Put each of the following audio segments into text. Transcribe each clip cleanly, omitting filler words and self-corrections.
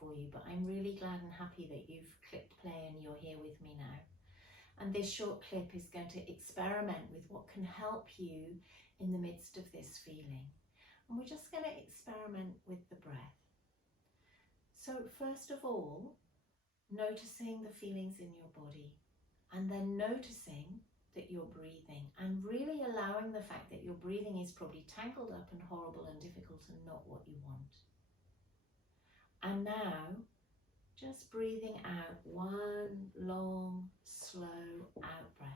for you, but I'm really glad and happy that you've clicked play and you're here with me now. And this short clip is going to experiment with what can help you in the midst of this feeling. And we're just going to experiment with the breath. So first of all, noticing the feelings in your body, and then noticing that you're breathing, and really allowing the fact that your breathing is probably tangled up and horrible and difficult and not what you want. And now, just breathing out one long, slow out breath.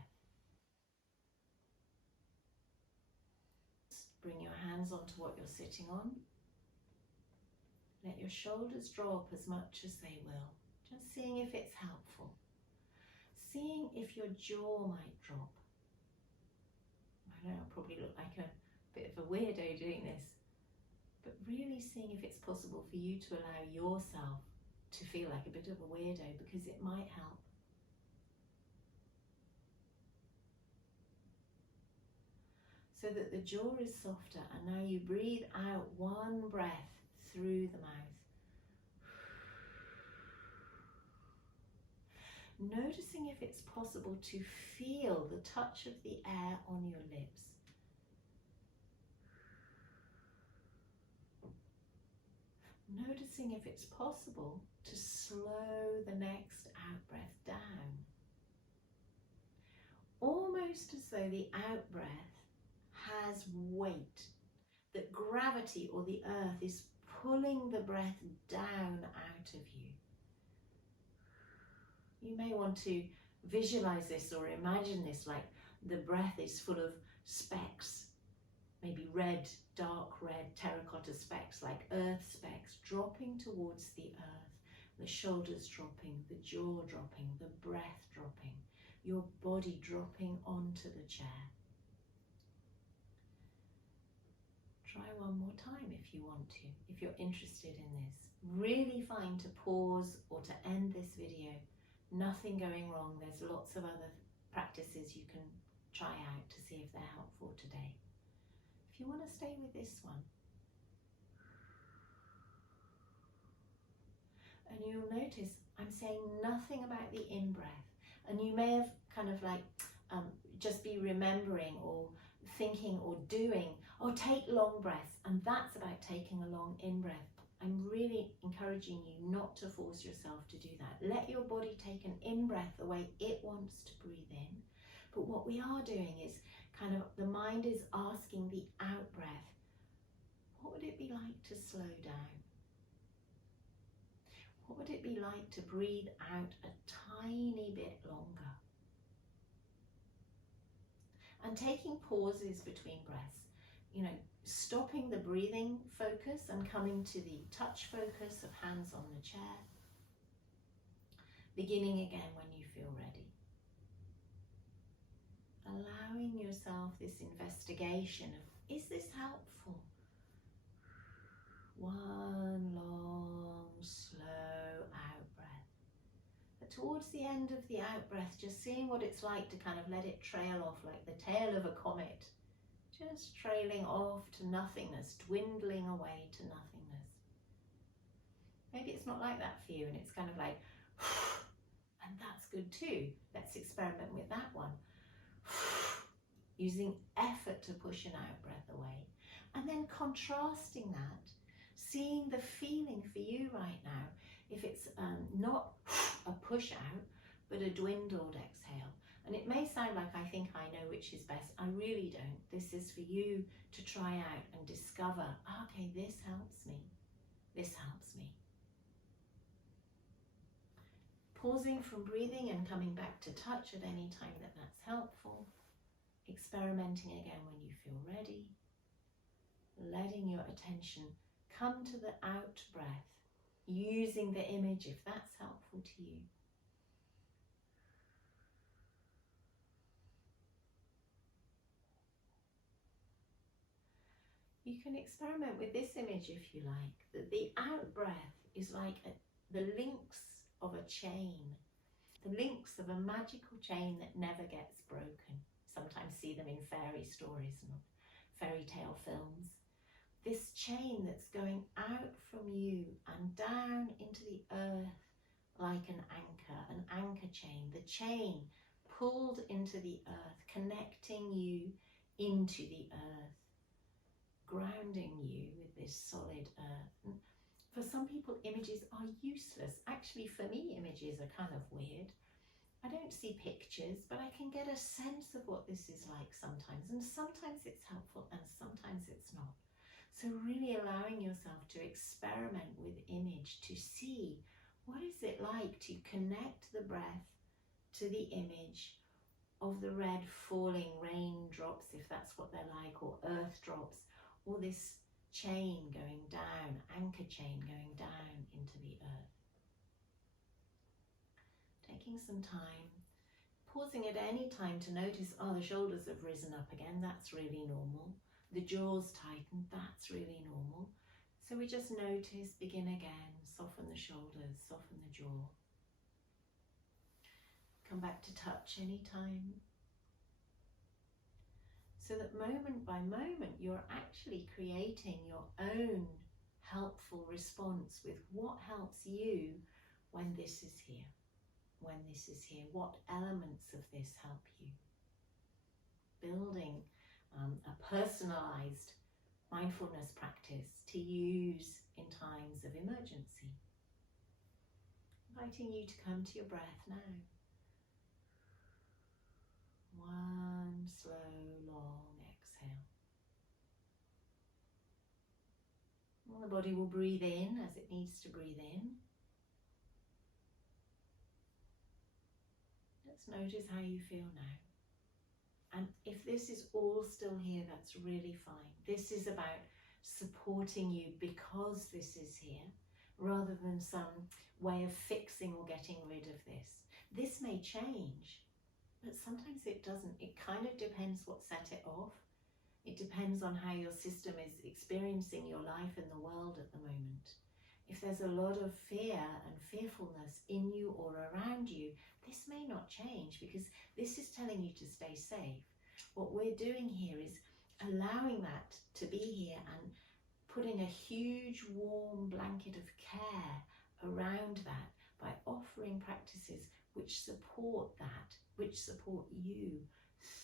Bring your hands onto what you're sitting on. Let your shoulders drop as much as they will. Just seeing if it's helpful. Seeing if your jaw might drop. I know I probably look like a bit of a weirdo doing this, but really seeing if it's possible for you to allow yourself to feel like a bit of a weirdo, because it might help. So that the jaw is softer, and now you breathe out one breath through the mouth. Noticing if it's possible to feel the touch of the air on your lips. Noticing if it's possible to slow the next out-breath down. Almost as though the out-breath has weight, that gravity or the earth is pulling the breath down out of you. You may want to visualize this or imagine this like the breath is full of specks, maybe red, dark red terracotta specks, like earth specks, dropping towards the earth, the shoulders dropping, the jaw dropping, the breath dropping, your body dropping onto the chair. Try one more time if you want to, if you're interested in this. Really fine to pause or to end this video. Nothing going wrong. There's lots of other practices you can try out to see if they're helpful today. If you want to stay with this one. And you'll notice I'm saying nothing about the in-breath. And you may have kind of like just be remembering or thinking or doing, or take long breaths, and that's about taking a long in-breath. I'm really encouraging you not to force yourself to do that. Let your body take an in-breath the way it wants to breathe in. But what we are doing is kind of, the mind is asking the out-breath, what would it be like to slow down? What would it be like to breathe out a tiny bit longer? And taking pauses between breaths, you know, stopping the breathing focus and coming to the touch focus of hands on the chair. Beginning again when you feel ready. Allowing yourself this investigation of, is this helpful? One long, slow out breath. But towards the end of the out breath, just seeing what it's like to kind of let it trail off like the tail of a comet. Just trailing off to nothingness, dwindling away to nothingness. Maybe it's not like that for you and it's kind of like, and that's good too. Let's experiment with that one. Using effort to push an out breath away. And then contrasting that, seeing the feeling for you right now. If it's not a push out, but a dwindled exhale. And it may sound like I think I know which is best. I really don't. This is for you to try out and discover, okay, this helps me. This helps me. Pausing from breathing and coming back to touch at any time that that's helpful. Experimenting again when you feel ready. Letting your attention come to the out breath. Using the image if that's helpful to you. You can experiment with this image if you like, that the out breath is like the links of a chain, the links of a magical chain that never gets broken. Sometimes see them in fairy stories and fairy tale films. this chain that's going out from you and down into the earth like an anchor chain. The chain pulled into the earth, connecting you into the earth, grounding you with this solid earth. And for some people, images are useless. Actually, for me, images are kind of weird. I don't see pictures, but I can get a sense of what this is like sometimes. And sometimes it's helpful and sometimes it's not. So really allowing yourself to experiment with image, to see what is it like to connect the breath to the image of the red falling raindrops, if that's what they're like, or earth drops, or this chain going down, anchor chain going down into the earth. Taking some time, pausing at any time to notice, oh, the shoulders have risen up again, that's really normal. The jaws tightened, that's really normal. So we just notice, begin again, soften the shoulders, soften the jaw. Come back to touch anytime. So that moment by moment, you're actually creating your own helpful response with what helps you when this is here. When this is here, what elements of this help you? Building a personalized mindfulness practice to use in times of emergency. Inviting you to come to your breath now. One slow, long exhale. And the body will breathe in as it needs to breathe in. Let's notice how you feel now. And if this is all still here, that's really fine. This is about supporting you because this is here, rather than some way of fixing or getting rid of this. This may change, but sometimes it doesn't. It kind of depends what set it off. It depends on how your system is experiencing your life in the world at the moment. If there's a lot of fear and fearfulness in you or around you, this may not change because this is telling you to stay safe. What we're doing here is allowing that to be here and putting a huge warm blanket of care around that by offering practices which support that, which support you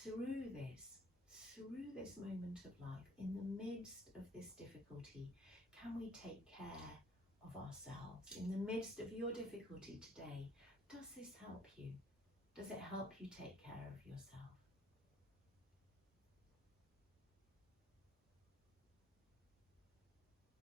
through this moment of life. In the midst of this difficulty, can we take care of ourselves? In the midst of your difficulty today, does this help you? Does it help you take care of yourself?